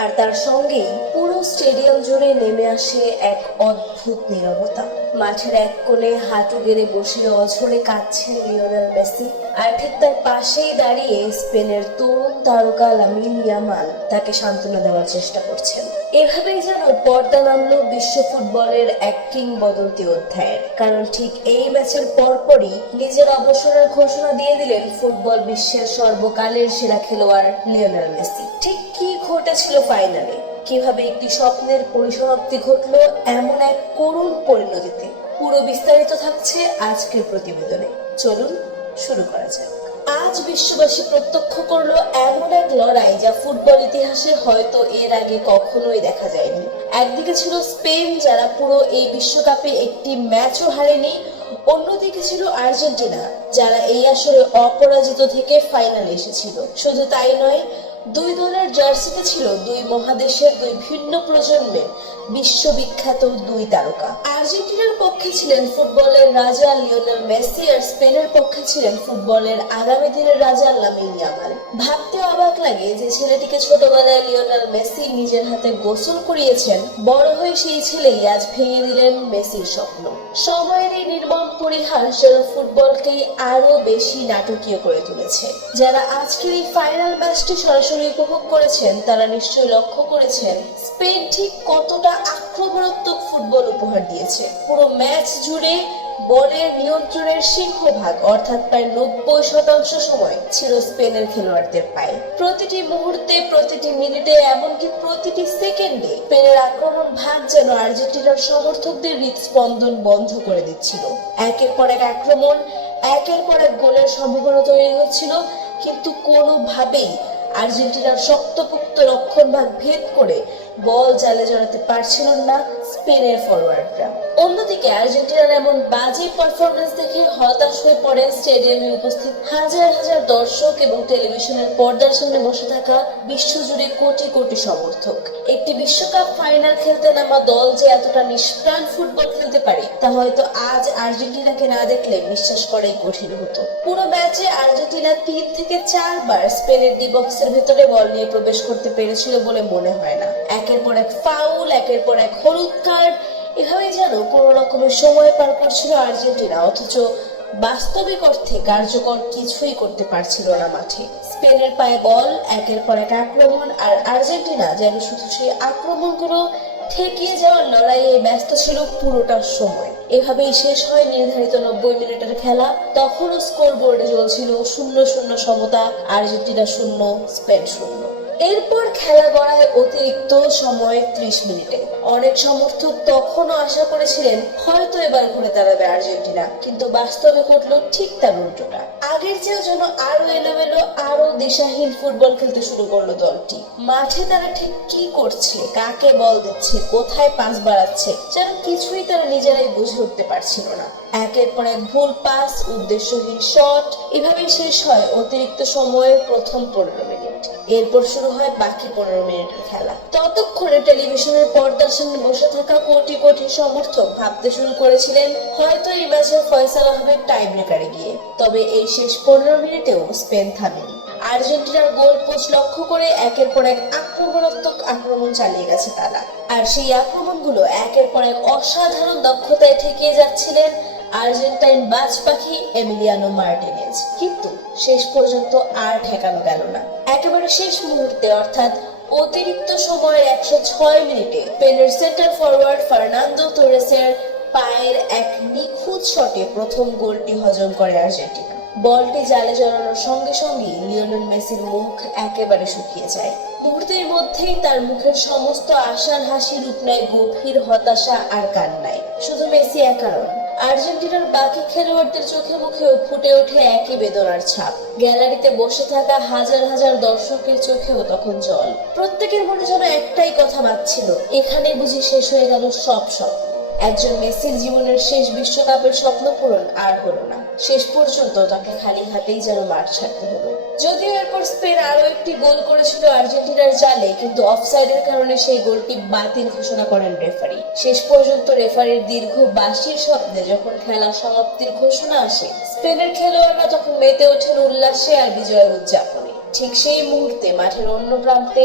আর তার সঙ্গেই পুরো স্টেডিয়াম জুড়ে নেমে আসে এক অদ্ভুত নীরবতা। মাঠের এক কোণে হাঁটু গেড়ে বসে অঝরে কাঁদছেন লিওনেল মেসি, আর ঠিক তার পাশেই দাঁড়িয়ে স্পেনের তরুণ তারকা লামিন ইয়ামাল তাকে সান্ত্বনা দেওয়ার চেষ্টা করছেন। এভাবেই যেন পর্দা নামলো বিশ্ব ফুটবলের এক কিংবদন্তি অধ্যায়ের। কারণ ঠিক এই ম্যাচের পরপরই নিজের অবসরের ঘোষণা দিয়ে দিলেন ফুটবল বিশ্বের সর্বকালের সেরা খেলোয়াড় লিওনেল মেসি। ঠিক কি ঘটেছিল ফাইনালে, কিভাবে একটি স্বপ্নের পরিসমাপ্তি ঘটলো এমন এক করুণ পরিণতিতে, পুরো বিস্তারিত থাকছে আজকের প্রতিবেদনে। চলুন শুরু করা যাক। আজ বিশ্ববাসী প্রত্যক্ষ করলো এমন এক লড়াই যা ফুটবল ইতিহাসে হয়তো এর আগে কখনোই দেখা যায়নি। একদিকে ছিল স্পেন, যারা পুরো এই বিশ্বকাপে একটি ম্যাচও হারেনি। অন্যদিকে ছিল আর্জেন্টিনা, যারা এই আসরে অপরাজিত থেকে ফাইনালে এসেছিল। শুধু তাই নয়, দুই দলের জার্সিতে ছিল দুই মহাদেশের দুই ভিন্ন প্রজন্মের বিশ্ববিখ্যাত দুই তারকা। আর্জেন্টিনার পক্ষে ছিলেন ফুটবলের রাজা লিওনেল মেসি, আর স্পেনের পক্ষে ছিলেন ফুটবলের আগামী দিনের রাজা লামিন ইয়ামাল। ভাবতে অবাক লাগে যে ছেলেটিকে ছোটবেলায় লিওনেল মেসি নিজের হাতে গোসল করিয়েছেন, বড় হয়ে সেই ছেলেই আজ ভেঙে দিলেন মেসির স্বপ্ন। সময়ের এই নির্মম পরিহাস যেন ফুটবলকে আরো বেশি নাটকীয় করে তুলেছে। যারা আজকের এই ফাইনাল ম্যাচটি সরাসরি উপভোগ করেছেন তারা নিশ্চয়ই লক্ষ্য করেছেন স্পেন ঠিক কতটা আক্রমণাত্মক ফুটবল উপহার দিয়েছে। পুরো ম্যাচ জুড়ে বলের নিয়ন্ত্রণের সিংহভাগ অর্থাৎ প্রায় 90% সময় ছিল স্পেনের খেলোয়াড়দের পায়ে। প্রতিটি মুহূর্তে, প্রতিটি মিনিটে, এমনকি প্রতিটি সেকেন্ডে স্পেনের আক্রমণ ভাগ যেন আর্জেন্টিনার সমর্থকদের হৃদস্পন্দন বন্ধ করে দিচ্ছিল। একের পর এক আক্রমণ, একের পর এক গোলের সম্ভাবনা তৈরি হচ্ছিল, কিন্তু কোনোভাবেই আর্জেন্টিনার শক্তপোক্ত রক্ষণভাগ ভেদ করে বল জালে জড়াতে পারছিলেন না স্পেনের ফরওয়ার্ডরা। অন্যদিকে আর্জেন্টিনার এমন বাজে পারফরমেন্স দেখে হতাশ হয়ে পড়েন স্টেডিয়ামে উপস্থিত হাজার হাজার দর্শক এবং টেলিভিশনের পর্দার সামনে বসে থাকা বিশ্বজুড়ে কোটি কোটি সমর্থক। একটি বিশ্বকাপ ফাইনাল খেলতে নামা দল যে এতটা নিষ্প্রাণ ফুটবল খেলতে পারে তা হয়তো আজ আর্জেন্টিনাকে না দেখলে বিশ্বাস করাই কঠিন হতো। পুরো ম্যাচে আর্জেন্টিনা 3 থেকে 4 বার স্পেনের ডি বক্সের ভেতরে বল নিয়ে প্রবেশ করতে পেরেছিল বলে মনে হয় না। একের পর এক ফাউল, একের পর এক হলুদ কার্ড, এভাবেই যেন কোনো রকমের সময় পার করছিল আর্জেন্টিনা, অথচ বাস্তবিক অর্থে কার্যকর কিছুই করতে পারছিল না মাঠে। স্পেনের পায়ে বল, একের পর এক আক্রমণ, আর আর্জেন্টিনা যেন শুধু সেই আক্রমণগুলো ঠেকিয়ে যাওয়ার লড়াইয়ে ব্যস্ত ছিল পুরোটা সময়। এভাবেই শেষ হয় নির্ধারিত 90 মিনিটের খেলা। তখনও স্কোর বোর্ডে চলছিল 0-0 সমতা, আর্জেন্টিনা 0, স্পেন 0। এরপর খেলা গড়ায় অতিরিক্ত সময় 30 মিনিটে। অনেক সমর্থক তখনও আশা করেছিলেন হয়তো এবার ঘুরে দাঁড়াবে আর্জেন্টিনা, কিন্তু বাস্তবে ঘটল ঠিক তার উল্টোটা। আগের চেয়েও যেন আরো এলোমেলো, আরো দিশাহীন ফুটবল খেলতে শুরু করলো দলটি। মাঠে তারা ঠিক কি করছে, কাকে বল দিচ্ছে, কোথায় পাস বাড়াচ্ছে, যেন কিছুই তারা নিজেরাই বুঝে উঠতে পারছিল না। একের পর এক ভুল পাস, উদ্দেশ্যহীন শট, এভাবেই শেষ হয় অতিরিক্ত সময়ের প্রথম 15 মিনিট। এরপর শুরু হয় বাকি 15 মিনিটের খেলা। ততক্ষণে টেলিভিশনের পর্দার সামনে বসে থাকা কোটি কোটি সমর্থক ভাবতে শুরু করেছিলেন হয়তো এই ম্যাচের ফয়সালা হবে টাই ব্রেকারে গিয়ে। তবে এই শেষ 15 মিনিটেও স্পেন থামেনি। আর্জেন্টিনার গোল পোস্ট লক্ষ্য করে একের পর এক আক্রমণাত্মক আক্রমণ চালিয়ে গেছে তারা, আর সেই আক্রমণগুলো একের পর এক অসাধারণ দক্ষতায় ঠেকিয়ে যাচ্ছিলেন আর্জেন্টাইন বাজ পাখি এমিলিয়ানো মার্টিনেজ। কিন্তু শেষ পর্যন্ত আর ঠেকানো গেল না। একেবারে শেষ মুহূর্তে অর্থাৎ অতিরিক্ত সময়ের 106 মিনিটে স্পেনের সেন্টার ফরওয়ার্ড ফার্নান্দো তোরেসের পায়ের এক নিখুঁত শটে প্রথম গোলটি হজম করে আর্জেন্টিনা। বলটি জালে জড়ানোর সঙ্গে সঙ্গেই লিওনেল মেসির মুখ একেবারে শুকিয়ে যায়। মুহূর্তের মধ্যেই তার মুখের সমস্ত আশার হাসি রূপ নেয় গভীর হতাশা আর কান্নায়। শুধু মেসি একা নন, আর্জেন্টিনার বাকি খেলোয়াড়দের চোখে মুখেও ফুটে ওঠে একই বেদনার ছাপ। গ্যালারিতে বসে থাকা হাজার হাজার দর্শকের চোখেও তখন জল। প্রত্যেকের মনে যেন একটাই কথা বাজছিল, এখানে বুঝি শেষ হয়ে গেল সব স্বপ্ন। একজন মেসির জীবনের শেষ বিশ্বকাপের স্বপ্ন পূরণ আর হলো না। শেষ পর্যন্ত তাকে খালি হাতেই যেন মাঠ ছাড়তে হলো। যদিও এরপর স্পেন আরো একটি গোল করেছিল আর্জেন্টিনার জালে, কিন্তু অফসাইডের কারণে সেই গোলটি বাতিল ঘোষণা করেন রেফারি। শেষ পর্যন্ত রেফারির দীর্ঘ বাঁশির শব্দে যখন খেলা সমাপ্তির ঘোষণা আসে, স্পেনের খেলোয়াড়রা তখন মেতে ওঠেন উল্লাসে আর বিজয়ের উদযাপনে। ঠিক সেই মুহূর্তে মাঠের অন্য প্রান্তে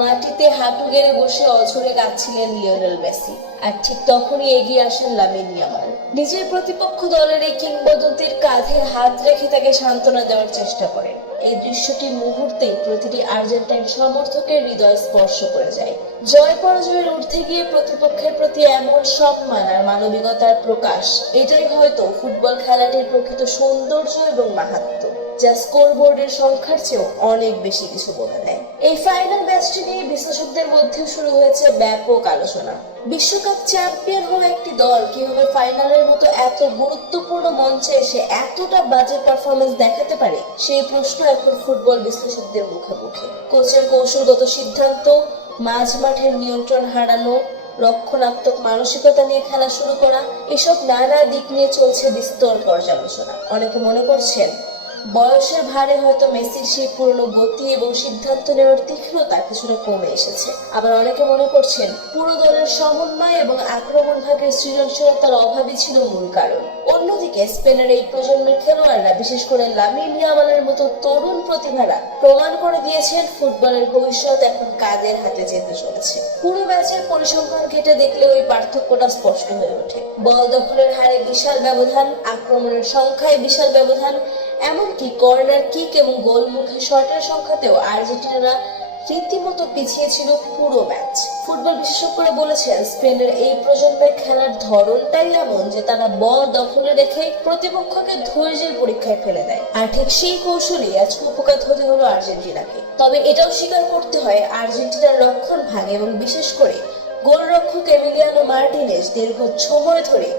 মাটিতে হাঁটু গেড়ে বসে অঝরে কাঁদছিলেন লিওনেল মেসি। আর ঠিক তখনই এগিয়ে আসেন লামিন ইয়ামাল। নিজের প্রতিপক্ষ দলের এই কিংবদন্তির কাঁধে হাত রেখে তাকে সান্ত্বনা দেওয়ার চেষ্টা করেন। এই দৃশ্যটি মুহূর্তেই প্রতিটি আর্জেন্টাইন সমর্থকের হৃদয় স্পর্শ করে যায়। জয় পরাজয়ের ঊর্ধ্বে গিয়ে প্রতিপক্ষের প্রতি এমন সম্মান আর মানবিকতার প্রকাশ, এটাই হয়তো ফুটবল খেলাটির প্রকৃত সৌন্দর্য এবং মাহাত্ম্য, যা স্কোরবোর্ডের সংখ্যার চেয়েও অনেক বেশি কিছু বলে দেয়। এই ফাইনাল ম্যাচটি নিয়ে বিশ্লেষকদের মধ্যে শুরু হয়েছে ব্যাপক আলোচনা। বিশ্বকাপ চ্যাম্পিয়ন হওয়া একটি দল কিভাবে ফাইনালের মতো এত গুরুত্বপূর্ণ মঞ্চে এসে এতটা বাজে পারফরমেন্স দেখাতে পারে, সেই প্রশ্ন এখন ফুটবল বিশ্লেষকদের মুখে মুখে। কোচের কৌশলগত সিদ্ধান্ত, মাঝ মাঠের নিয়ন্ত্রণ হারানো, রক্ষণাত্মক মানসিকতা নিয়ে খেলা শুরু করা, এসব নানা দিক নিয়ে চলছে বিস্তর পর্যালোচনা। অনেকে মনে করছেন বয়সের ভারে হয়তো মেসির সেই পুরনো গতি এবং সিদ্ধান্ত নেওয়ার তীক্ষ্ণতা কিছুটা কমে এসেছে। আবার অনেকে মনে করছেন পুরো দলের সমন্বয় এবং আক্রমণ ভাগের সৃজনশীলতার অভাবই ছিল মূল কারণ। অন্যদিকে স্পেনের এই প্রজন্মের খেলোয়াড়রা, বিশেষ করে লামিন ইয়ামালের মতো তরুণ প্রতিভারা প্রমাণ করে দিয়েছেন ফুটবলের ভবিষ্যৎ এখন কাদের হাতে যেতে চলেছে। পুরো ম্যাচের পরিসংখ্যান ঘেটে দেখলেও এই পার্থক্যটা স্পষ্ট হয়ে ওঠে। বল দখলের হারে বিশাল ব্যবধান, আক্রমণের সংখ্যায় বিশাল ব্যবধান, এমনকি কর্নার কিক এবং গোলমুখী শটের সংখ্যাতেও আর্জেন্টিনারা রীতিমতো পিছিয়ে ছিল পুরো ম্যাচ। ফুটবল বিশেষজ্ঞরা বলেছেন স্পেনের এই প্রজন্মের খেলার ধরনটাই এমন যে তারা বল দখলে রেখে প্রতিপক্ষকে ধৈর্যের পরীক্ষায় ফেলে দেয়। আর ঠিক সেই কৌশলই আজ কুপকাত হতে হলো আর্জেন্টিনাকে। তবে এটাও স্বীকার করতে হয় আর্জেন্টিনার রক্ষণ ভাগ এবং বিশেষ করে গোলরক্ষক এমিলিয়ানো মার্টিনেজ দীর্ঘ সময় ধরে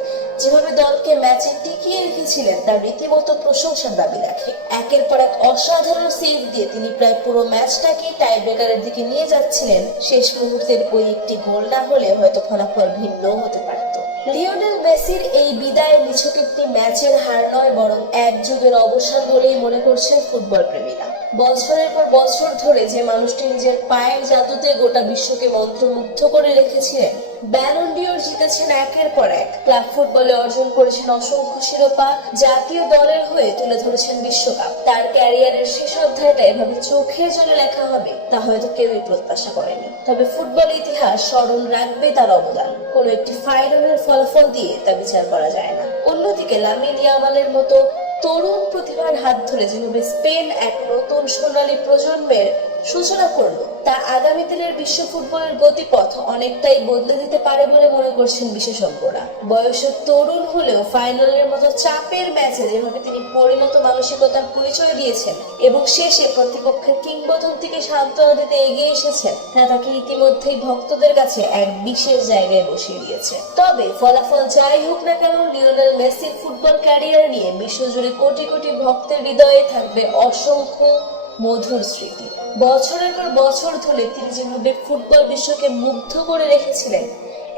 যেভাবে দলকে ম্যাচে টিকিয়ে রেখেছিলেন তার রীতিমতো প্রশংসার দাবি রাখে। একের পর এক অসাধারণ সেভ দিয়ে তিনি প্রায় পুরো ম্যাচটাকে টাই ব্রেকারের দিকে নিয়ে যাচ্ছিলেন। শেষ মুহূর্তের ওই একটি গোল না হলে হয়তো ফলাফল ভিন্ন হতে পারত। লিওনেল মেসির এই বিদায় নিছক একটি ম্যাচের হার নয়, বরং এক যুগের অবসান বলেই মনে করছেন ফুটবল প্রেমীরা। বছরের পর বছর ধরে যে মানুষটি নিজের পায়ের জাদুতে গোটা বিশ্বকে মন্ত্রমুগ্ধ করে রেখেছিলেন, ব্যালন ডিওর জিতেছেন একের পর এক, ক্লাব ফুটবলে অর্জন করেছেন অসংখ্য শিরোপা, জাতীয় দলের হয়ে তুলে ধরেছেন বিশ্বকাপ, তার ক্যারিয়ারের শেষ অধ্যায়টা এভাবে চোখের জলে লেখা হবে তা হয়তো কেউই প্রত্যাশা করেনি। তবে ফুটবল ইতিহাস স্মরণ রাখবে তার অবদান। কোন একটি ফাইনালের ফলাফল দিয়ে তা বিচার করা যায় না। অন্যদিকে লামিন ইয়ামালের মতো তরুণ প্রতিভার হাত ধরে যেভাবে স্পেন এক নতুন সোনালী প্রজন্মের সূচনা করলো, তা আগামী দিনের বিশ্ব ফুটবলের গতিপথ অনেকটাই বদলে দিতে পারে বলে মনে করছেন বিশেষজ্ঞরা। বয়সের তরুণ হলেও ফাইনালের মতো চাপের ম্যাচে যেভাবে তিনি পরিণত মানসিকতার পরিচয় দিয়েছেন এবং শেষে প্রতিপক্ষের কিংবদন্তিকে সান্ত্বনা দিতে এগিয়ে এসেছেন, তা তাকে ইতিমধ্যেই ভক্তদের কাছে এক বিশেষ জায়গায় বসিয়ে দিয়েছে। তবে ফলাফল যাই হোক না কেন, লিওনেল মেসির ফুটবল ক্যারিয়ার নিয়ে বিশ্বজুড়ে কোটি কোটি ভক্তের হৃদয়ে থাকবে অসংখ্য মধুর স্মৃতি। বছরের পর বছর ধরে তিনি যেভাবে ফুটবল বিশ্বকে মুগ্ধ করে রেখেছিলেন,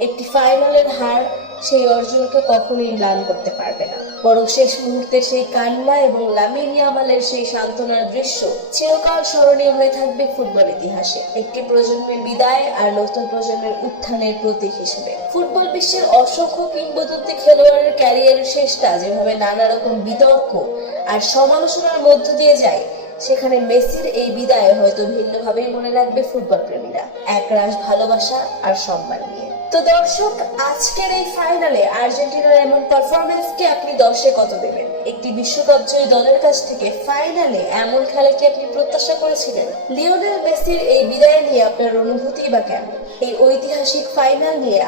একটি ফাইনালের হার সেই অর্জনকে কখনোই ম্লান করতে পারবে না, বরং শেষ মুহূর্তের সেই কান্না এবং লামিন ইয়ামালের সেই সান্ত্বনার দৃশ্য চিরকাল স্মরণীয় হয়ে থাকবে ফুটবল ইতিহাসে, একটি প্রজন্মের বিদায় আর নতুন প্রজন্মের উত্থানের প্রতীক হিসেবে। ফুটবল বিশ্বের অসংখ্য কিংবদন্তি খেলোয়াড়ের ক্যারিয়ারের শেষটা যেভাবে নানা রকম বিতর্ক আর সমালোচনার মধ্য দিয়ে যায়, সেখানে মেসির এই বিদায় হয়তো ভিন্নভাবেই মনে রাখবে ফুটবল প্রেমীরা, একরাশ ভালোবাসা আর সম্মান নিয়ে। তো দর্শক, আজকের এই ফাইনালে আর্জেন্টিনার এমন পারফরমেন্সকে আপনি 10-এ কত দেবেন? একটি বিশ্বকাপ জয়ী দলের কাছ থেকে ফাইনালে এমন খেলা কি আপনি প্রত্যাশা করেছিলেন? লিওনেল মেসির এই বিদায় নিয়ে আপনার অনুভূতি বা কেমন? এই ঐতিহাসিক ফাইনাল নিয়ে